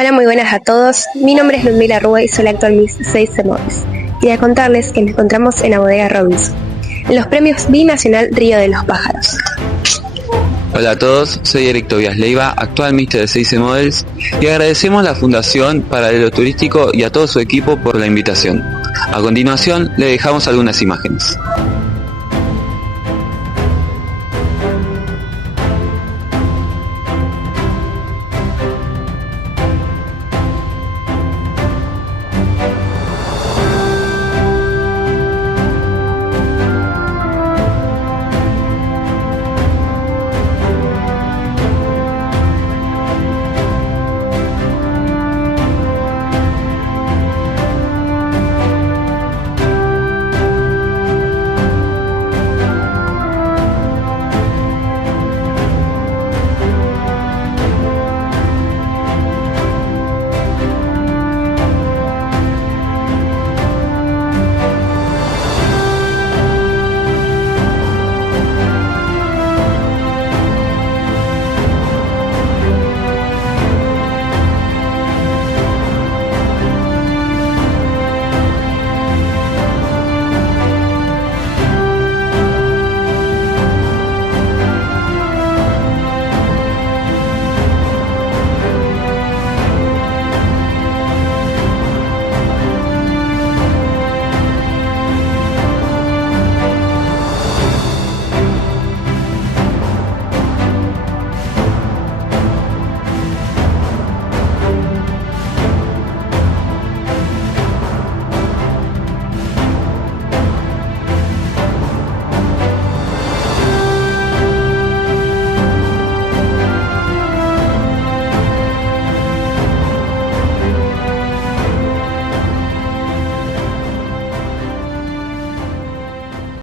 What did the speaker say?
Hola, muy buenas a todos. Mi nombre es Ludmila Rúa y soy la actual Miss 6 Models. Quería contarles que nos encontramos en la bodega Robinson, en los Premios Binacionales Río de los Pájaros. Hola a todos, soy Eric Tobias Leiva, actual Mister de 6 Models, y agradecemos a la Fundación Paralelo Turístico y a todo su equipo por la invitación. A continuación, le dejamos algunas imágenes.